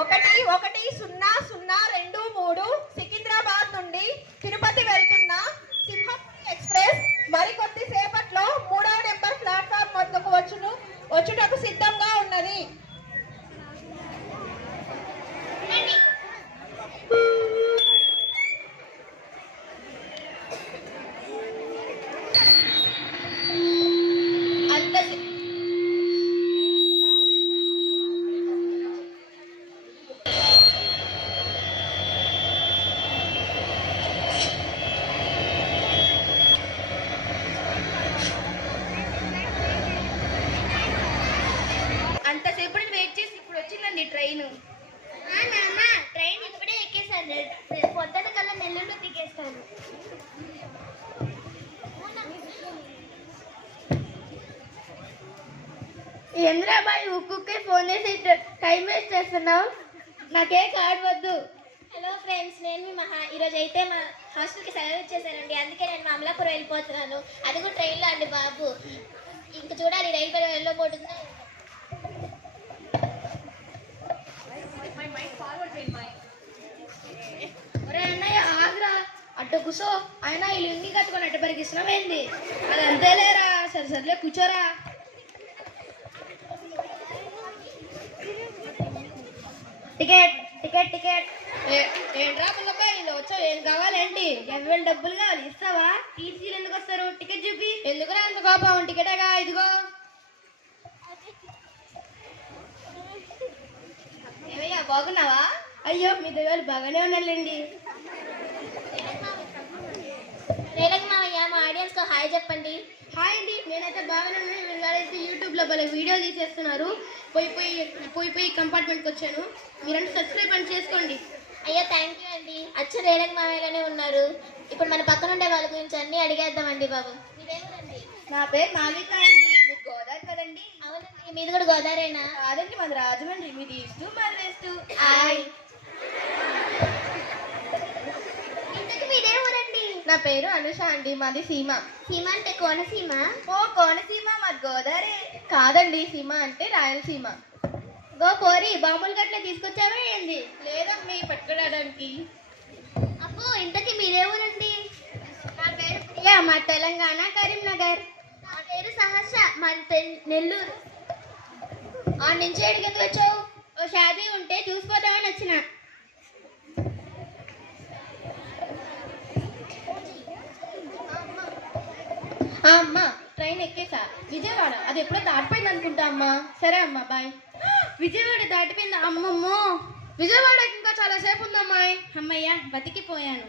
110023 సికింద్రాబాద్ నుండి తిరుపతి వెళ్తున్న సింహం ఎక్స్ప్రెస్ మరికొద్ది సేపట్లో 3వ నెంబర్ ప్లాట్ఫామ్ వద్దకు వచ్చుటకు సిద్ధంగా ఉన్నది. ట్రైన్ ఇప్పుడే ఎక్కేసాను. పొద్దున కల్లా నెల్లూరులో దిగేస్తాను. ఏంద్రాబాయ్ ఉక్కుకే ఫోన్ చేసి టైం వేస్ట్ చేస్తున్నావు? నాకే కార్డు వద్దు. హలో ఫ్రెండ్స్, నేను మీ మహా. ఈరోజు అయితే మా హాస్టల్కి సెలవు ఇచ్చేసానండి. అందుకే నేను మా అమలాపురం వెళ్ళిపోతున్నాను. అది కూడా ట్రైన్లో అండి బాబు. ఇంక చూడాలి రైలు పని వెళ్ళబోతుందా. ఒరే అన్నయ్య ఆగ్రా, అడ్డు కూసో. అయినా వీళ్ళు ఇంటికి కట్టుకొని అడ్డు పరిగిస్తున్నావు ఏంది? అది అంతేలేరా. సరే కూర్చోరా. Ticket ticket ticket. ఏంట్రా పుల్లబాయ్, ఇలా వచ్చావు? ఏం కావాలేంటి? 50,000 డబ్బులు కావాలి, ఇస్తావా? టీసీలు ఎందుకు వస్తారు? టికెట్ చూపి. ఎందుకురా ఎంత కోపం? టికెటేగా, ఇదిగో. ఏమయ్యా, బాగున్నావా? అయ్యో, మీ దగ్గర బాగానే ఉన్నారులేండి. మావయ్య, మా ఆడియన్స్తో హాయ్ చెప్పండి. హాయ్ అండి, నేనైతే బాగానే ఉన్నాను. వీళ్ళైతే యూట్యూబ్లో భలే వీడియోలు తీసేస్తున్నారు. పోయి కంపార్ట్మెంట్కి వచ్చాను. మీరంటే సబ్స్క్రైబ్ అని చేసుకోండి. అయ్యో థ్యాంక్ యూ అండి. అచ్చ రేలంగి మావయ్యలోనే ఉన్నారు. ఇప్పుడు మన పక్కన ఉండే వాళ్ళ గురించి అన్నీ అడిగేద్దామండి బాబు. మీరేమోనండి? నా పేరు మాలిక అండి. మీరు గోదావరి కదండి? అవునండి. మీది కూడా గోదావరేనా? కాదండి, మాది రాజమండ్రి. మీది ఇస్తూ మాది వేస్తూ. ఇంతకు మీరేమోనండి? నా పేరు అనుష అండి. మాది సీమ. సీమ అంటే కోనసీమ? ఓ కోనసీమ, మాది గోదావరి. కాదండి, సీమ అంటే రాయలసీమ. గో పోరి, బాంబులు గట్ల తీసుకొచ్చావా ఏంది? లేదమ్మీ, పట్టుకోవడానికి. అబ్బో, ఇంతకీ మీరేమోనండి? నా పేరు ప్రియా, మా తెలంగాణ కరీంనగర్. నా పేరు సహర్ష, మా నెల్లూరు. ఆ నుంచి ఎడికెందుకు వచ్చావు? ఓ షాదీ ఉంటే చూసిపోతామని వచ్చిన. అమ్మా, ట్రైన్ ఎక్కేసా. విజయవాడ అది ఎప్పుడో దాటిపోయింది అనుకుంటా అమ్మా. సరే అమ్మా, బాయ్. విజయవాడ దాటిపోయింది. అమ్మమ్మో, విజయవాడ ఇంకా చాలా సేపు ఉందమ్మాయి. అమ్మయ్యా, బతికిపోయాను.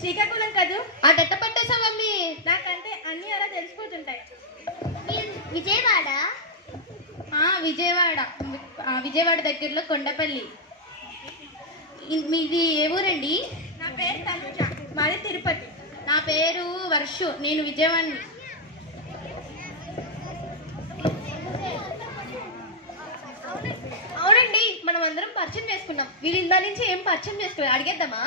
శ్రీకాకుళం కాదు? అటెట్ట పట్టేసావమ్మీ? నాకంటే అన్ని అలా తెలిసిపోతుంటాయి. విజయవాడ? విజయవాడ దగ్గరలో కొండపల్లి. మీది ఏ ఊరండి? నా పేరు తనుజ, మాది తిరుపతి. నా పేరు వర్షు, నేను విజయవాడని. అవునండి, మనం అందరం పరిచయం చేసుకున్నాం. వీళ్ళు ఇందా నుంచి ఏం పరిచయం చేసుకోవాలి, అడిగేద్దామా?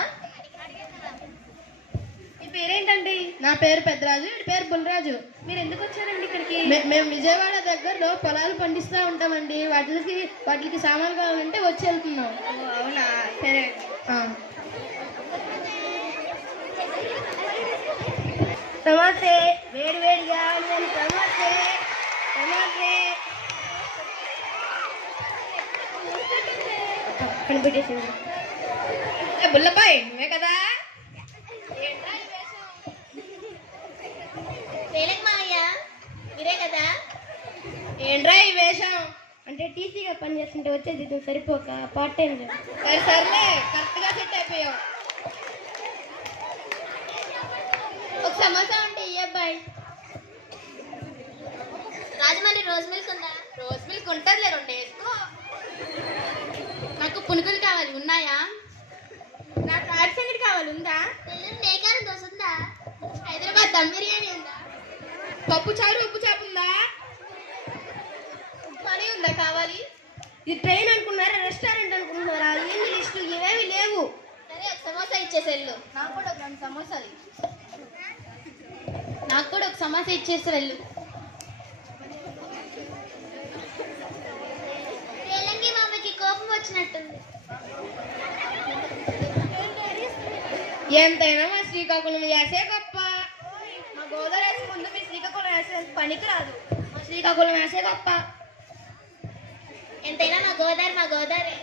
మీ పేరేంటండి? నా పేరు పెద్దరాజు, వీడి పేరు బుల్రాజు. మీరు ఎందుకు వచ్చారండి ఇక్కడికి? మేము విజయవాడ దగ్గరలో పొలాలు పండిస్తూ ఉంటామండి. వాటికి సామాన్లు కావాలంటే వచ్చి వెళ్తున్నాం. అవునా, సరే. సమోసే వేడివేడిగా ఉందని. సమోసే కనిపెట్టేసింది. బుల్లబాయ్, నువ్వే కదా? రేలంగి మావయ్య, మీరే కదా? ఏంట్రా ఈ వేషం? అంటే టీసీగా పని చేస్తుంటే వచ్చేది ఇది సరిపోక పార్ట్ టైం. సర్లే, కరెక్ట్గా సెట్ అయిపోయావు. ఒక సమోసా ఉంటే ఈ అబ్బాయి. రాజమండ్రి రోజ్ మిల్క్ ఉందా? రోజ్ మిల్క్ ఉంటుందిలే, 2 వేసుకో. నాకు పునుగులు కావాలి, ఉన్నాయా? నాకు ఆడి సంగటి కావాలి, ఉందా? నెల్లూరు నేకారం దోశ ఉందా? హైదరాబాద్ దమ్ బిర్యానీ ఉందా? పప్పు చారు ఉప్పు చేప ఉందా? పని ఉందా కావాలి? ఇది ట్రైన్ అనుకున్నారా, రెస్టారెంట్ అనుకుంటున్నారా? ఏంది లిస్టు? ఇవేవి లేవు. సరే, ఒక సమోసా ఇచ్చేసేళ్ళు. నాకు కూడా ఒక 2 సమోసాలు. నాకు కూడా ఒక సమోసా ఇచ్చేస్తే వెళ్ళు. రేలంగి మామకి కోపం వచ్చినట్టుంది. ఎంతైనా మా శ్రీకాకుళం యాసే గొప్ప. మా గోదావరి యాస ముందు మీ శ్రీకాకుళం యాస పనికి రాదు. మా శ్రీకాకుళం యాసే గొప్ప. ఎంతైనా మా గోదావరి.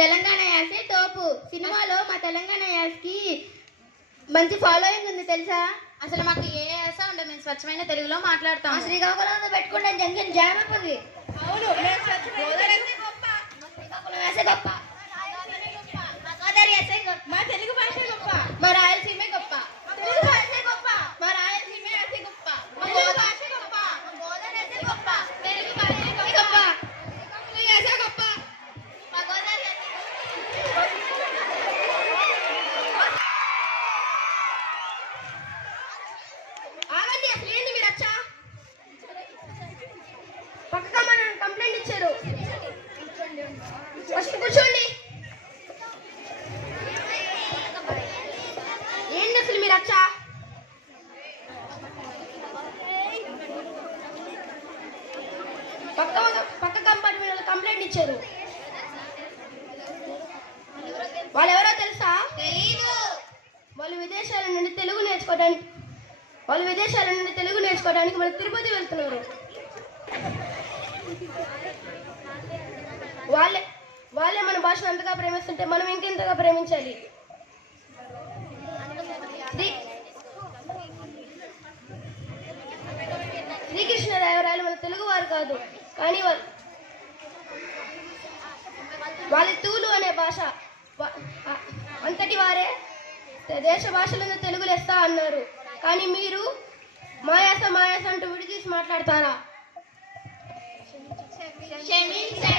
తెలంగాణ యాసే తోపు. సినిమాలో మా తెలంగాణ యాసకి మంచి ఫాలోయింగ్ ఉంది తెలుసా? అసలు మాకు ఏ యాస ఉండదు, మేము స్వచ్ఛమైన తెలుగులో మాట్లాడతాం. మా శ్రీకాకుళంలో పెట్టుకుంటే జంక్షన్ జామ్ అయిపోతుంది. అవును, మేము స్వచ్ఛమైన గొప్ప. మా శ్రీకాకుళం యాసే గొప్ప. మా గోదావరి యాసే గొప్ప. మా తెలుగు భాష గొప్ప. మా రాయలసీమే గొప్ప. తెలుగు భాష గొప్ప. మా రాయలసీమే యాసే గొప్ప. మా తెలుగు భాష గొప్ప. మా గోదావరి యాసే గొప్ప. తెలుగు భాష గొప్ప. శ్రీకాకుళం యాసే గొప్ప. మా గోదావరి యాసే ఆగండి, అసలు ఏంది మీరు వచ్చా? పక్కగా మనం కంప్లైంట్ ఇచ్చారు. ఫస్ట్ కూర్చోండి. ఏంటి అసలు మీరు వచ్చా? పక్క కంపార్ట్మెంట్ కంప్లైంట్ ఇచ్చారు. వాళ్ళు ఎవరో తెలుసా? వాళ్ళు విదేశాల నుండి తెలుగు నేర్చుకోవడానికి మన తిరుపతి వెళ్తున్నారు. వాళ్ళే మన భాషను అంతగా ప్రేమిస్తుంటే మనం ఇంకెంతగా ప్రేమించాలి. శ్రీకృష్ణదేవరాయలు మన తెలుగు వారు కాదు, కానీ వాళ్ళ తూలు అనే భాష అంతటి వారే దేశ భాషలను తెలుగు లెస్స అన్నారు. కానీ మీరు మాయాస అంటూ విడిదీసి మాట్లాడతారా? క్షమించండి.